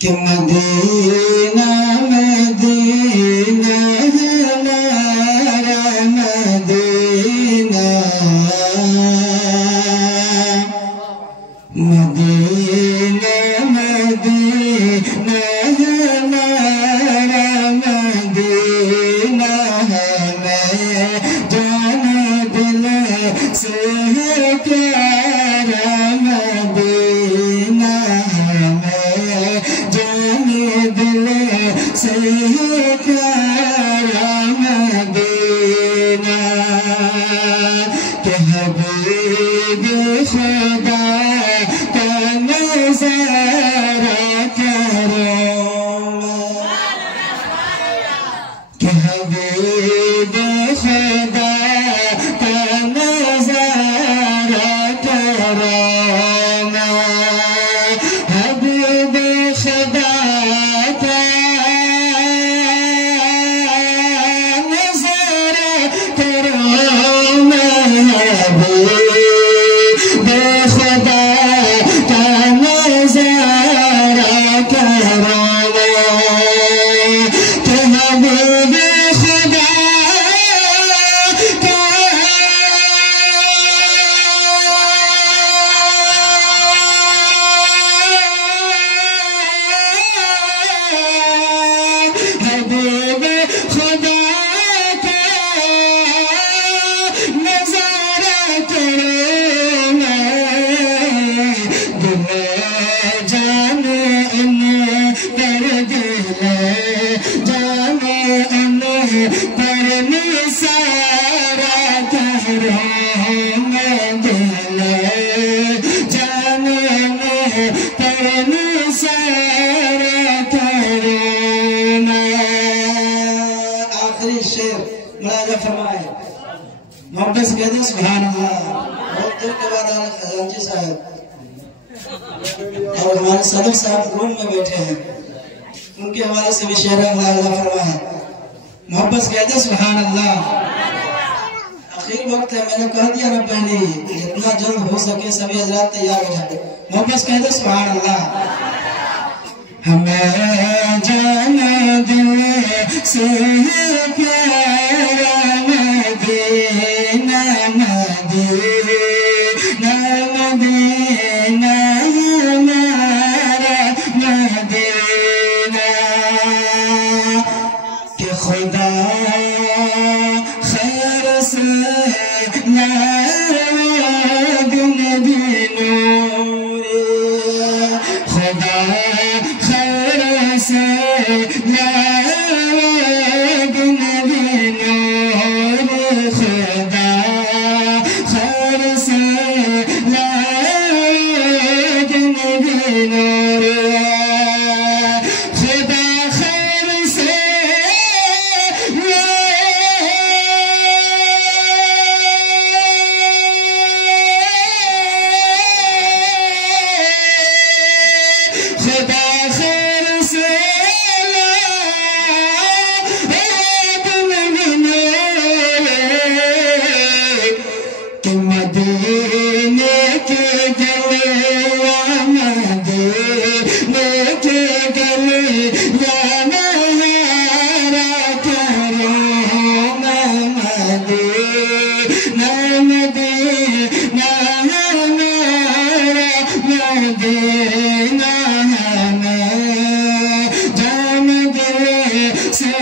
कि Medina Medina हमारा Medina, Medina Medina हमारा मदीना, हमें जाने दिल से प्यारा मदीना, हमें जाने दिल से प्यारा मदीना, कि हबीब खुदा का नज़ारा करो, कि हबीब खुदा का नज़ारा करो, हबीब खुदा का नज़ारा करो, हबीब खुदा का नज़ारा करो, कि हबीब खुदा का हबीब खुदा का नज़ारा करो, दिल जाने इन पर दिल जाने इन पर निसारा करो, दिल जाने इन पर निसारा करो। आखिरी शेर मुलाजा फरमाए, मोहब्बत से कहते सुभान अल्लाह। बहुत देर के बाद आए खजानची साहब और हमारे सदर साहब रूम में बैठे हैं, उनके हवाले से भी शेर मुलाजा फरमाए। मोहब्बत से कहते सुभान अल्लाह। आखिर वक्त है, मैंने कह दिया ना पहले ही, जितना जल्द हो सके सभी हजरात तैयार हो जाते। मोहब्बत से कहते सुभान अल्लाह। हमें जाने दिल से प्यारा मदीना, मदीना मदीना हमारा मदीना, कि खुदा खैर से लाद नबी नूरे, खुदा खैर से लाद नबी नूरे, खुदा खैर से लाद नबी नूरे, खुदा खैर से खुदा खैर से लाद नबी नूरे, कि मदीने के गले मदीने के गले या नहारा करो, मदीना मदीना हमारा मदीना, हमें जान दिल से